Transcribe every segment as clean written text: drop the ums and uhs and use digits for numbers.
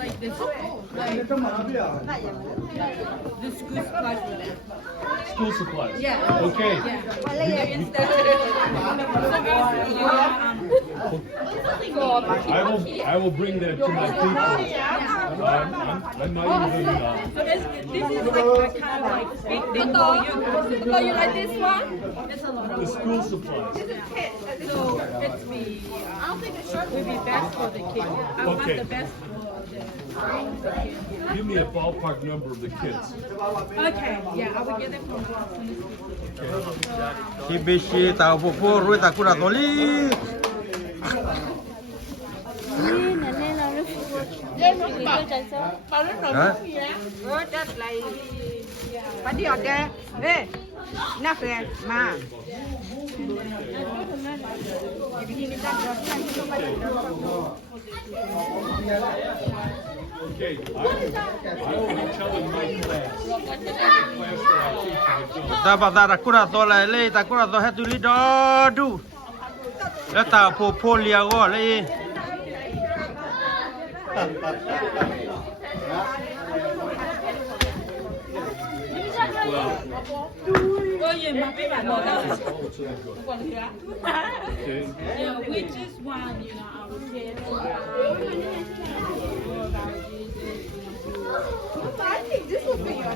like this, like the school supplies for that. School supplies. Yeah. Okay. Yeah. Instead I will bring that to my people. I'm not even. So this is like a kind of like big thing for you. So you like this one? It's a lot The of school supplies. So it's will be best for the kid. I want Okay. the best for the kid. Give me a ballpark number of the kids. Okay, yeah, I will get it from Khi bê xì tàu bộ phố rồi ta cũng là tổ lý. Hả? Đất này bắt đi ở đây, ê, nắp về mà. Okay. I will be telling my class. The class that I teach in the Ta bà ta cũng là tổ lại lấy ta cũng là tổ hết tụi lý đó đủ.แล้วtàu bộ phố liao gọi lấy. Okay. Yeah, we just want, our kids I think this will be your.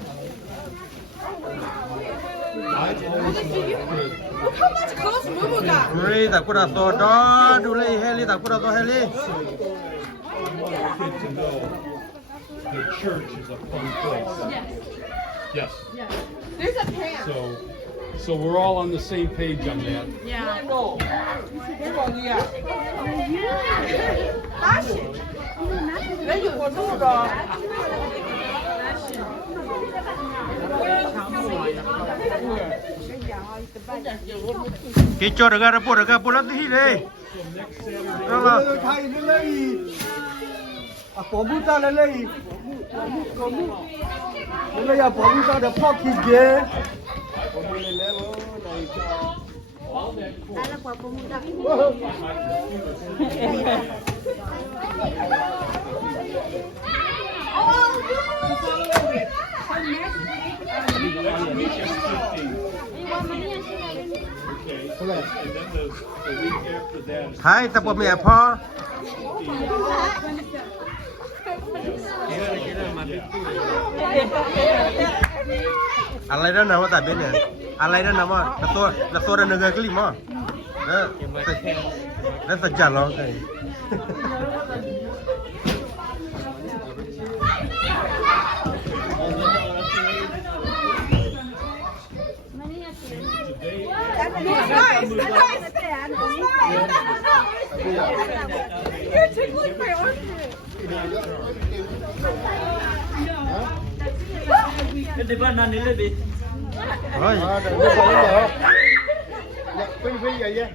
I've always wanted Look how much clothes Mumu got. Rồi ta cũng là tổ đó đủ lấy hết lý ta cũng là tổ hết lý. I want a kid to know the church is a fun place. Yes. There's a pan. So we're all on the same page on that. Yeah. No. Fashion. Lấy dùng một đu rồi. Cái chỗ đó ra bộ là gì đây? Đó là thay nó lấy à bỏ bút ra lấy lấy à bỏ bút ra để phóc thịt ghê Next week is 15. Okay. And then the week after that is ให้แต่บ่แม่พ่อ อะไรนั่นนะว่าแต่เบนเนี่ยอะไรนั่นนะว่าละตัวนั่นเงยกลิ้มอ่ะแล้วสัจจะร้องไง You're tickling my armpit. Cái ba năn lên đi. เฮ้ย Quên quên vậy vậy.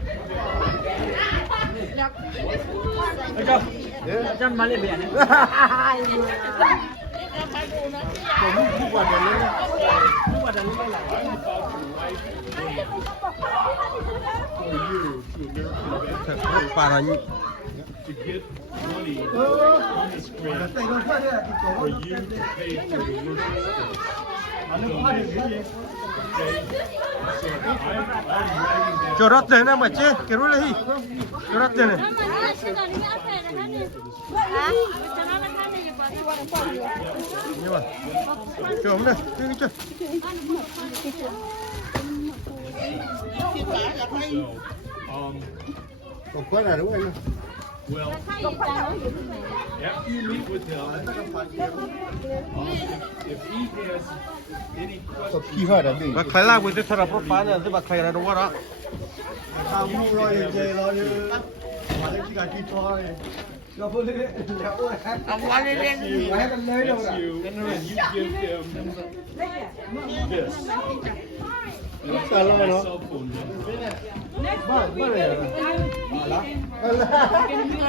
Chân mà lên biển. Không quả được lên. Không quả được lên lại. for you to American Veterans to get money from this grant for you to pay for the worship space. Okay? So I'm writing that. Cho rót tiền mà chứ, cái rút lấy cho rót tiền này. Nhưng mà, cho ông đây, cái chưa. So, Còn quá là đúng không? well, after you meet with him, if he has any Có questions, khi hỏi là gì? Và khai la với cái thằng pro phá này, tức là khai là đúng không đó. Sao mua rồi về rồi mà lấy cái gì cho này. Nó vô lên là ôi. Ông qua lên lên. that's you, and you give him this. That's Cả lời my nó. cell phone number. Vâng, vâng này.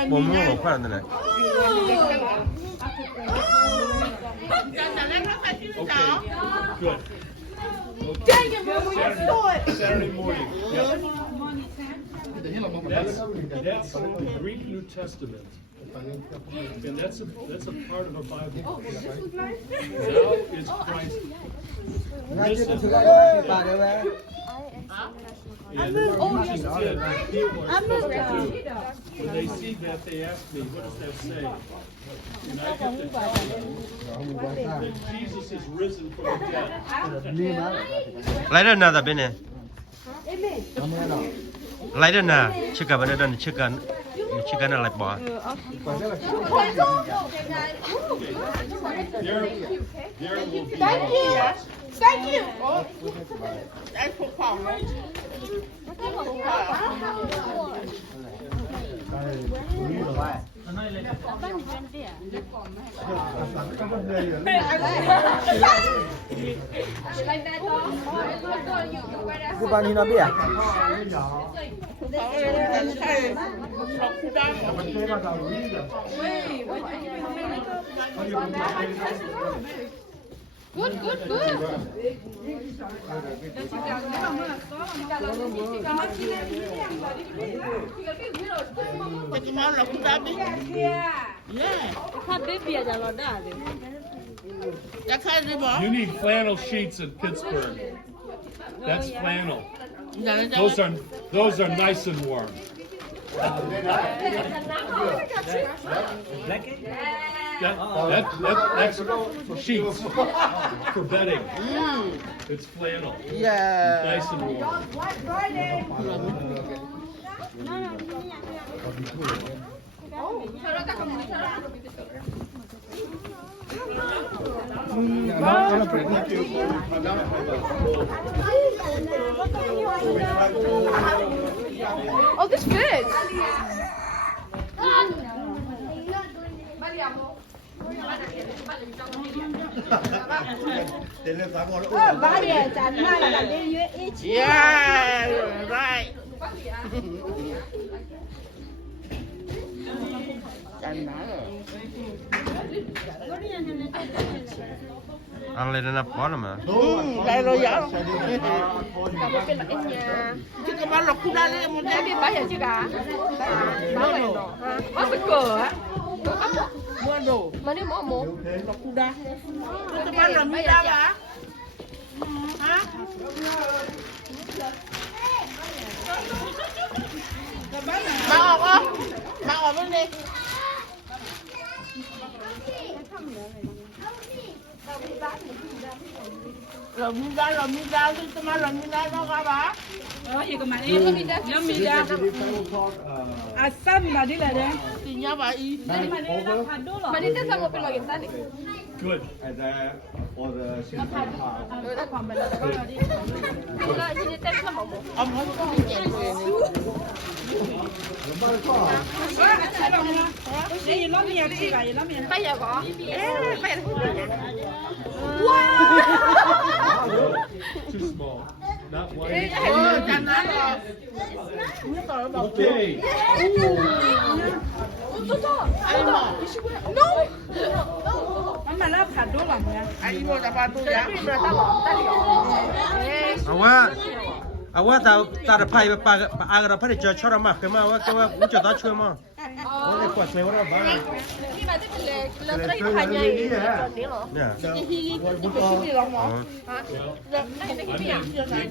Một mua một phát này. Okay, good. Dang it, Mama, you saw it. Saturday morning. Yep. That's Greek New Testament. And that's a part of a Bible. Now is Christ risen. And Jesus did what people are supposed to do. When they see that, they ask me, what does that say? And I have to tell them that Jesus is risen from the dead. 来的那咋变呢？来的那吃个不能等吃个，吃个那来包。 There will be Thank you. That's for fun. 不帮你那边。Good, good, good. You need flannel sheets in Pittsburgh. That's flannel. Those are nice and warm. That's sheets for bedding. It's flannel. Yeah. Nice and warm. Oh, this fits. Yeah, right. Ăn lên nó bỏ mà. Đây rồi dạ. Chứ cái bán lọc khu đa lên một cái Bán giờ chưa cả? Bán vậy đó. Bán cái cửa á. mua đồ. Mà nếu mỗi một. Lọc khu đa. Cái bán lọc mi đa hả? Hả? Mang ọt không? Mang ọt bên đi. Rồi mi đa, cái má rồi mi đa đâu ra bà? Gì cơ mà đi? Nhớ mi ra. À sao mà đi lại đây? Thì nhớ bà y. Mà đi tới sao một bên ngoài kiểm tra đi. Good. And then for the signature card. Rồi đã còn mình là có rồi đi. Đi lại đi tới sao một. Ông không có người chạy về này. Đi lắm nhiều đi vậy lắm nhiều. Bây giờ có. Too small. Not one. Chanh nó rồi. Okay. Mà nó phạt đố lòng nha. Anh mua là ba tôi giá. Àว่าตาไผ่ปากอากระพัดจะชอบมากขึ้นมาว่าก็ว่าจะต้องช่วยมั้งว่าได้กวาดเซลล์ได้บ้าง Nhưng mà tức là lấy cái phải nhảy đi rồi đi rồi. เนี่ย Cái gì lòng mỏ. Hả? I'm gonna get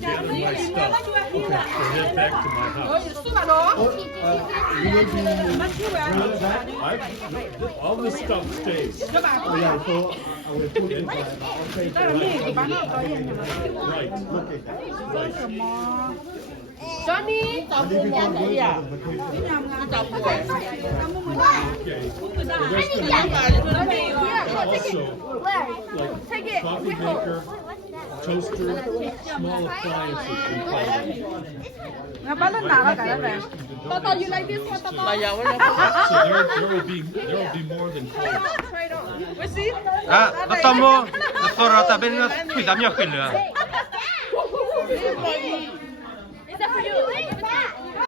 gather my stuff to head back to my house. Su mà đó. All this stuff stays. Các bạn. Yeah, so I will put it inside. I'll take Đó là gì của bán nó có gì nhỉ? Right. Johnny. Tao mua món gì à? Tao mua. Okay. The rest of Giá it bà đi. also like coffee maker, toaster, small appliances. Nó bán lúc nào nó cả đó này. Tao you like this one, tao. Bà giàu nó. So there will be more than four. อ่ะแล้วต่อมาแล้วตัวเราแต่เป็นถุยดำยอดขึ้นเลย Bà gì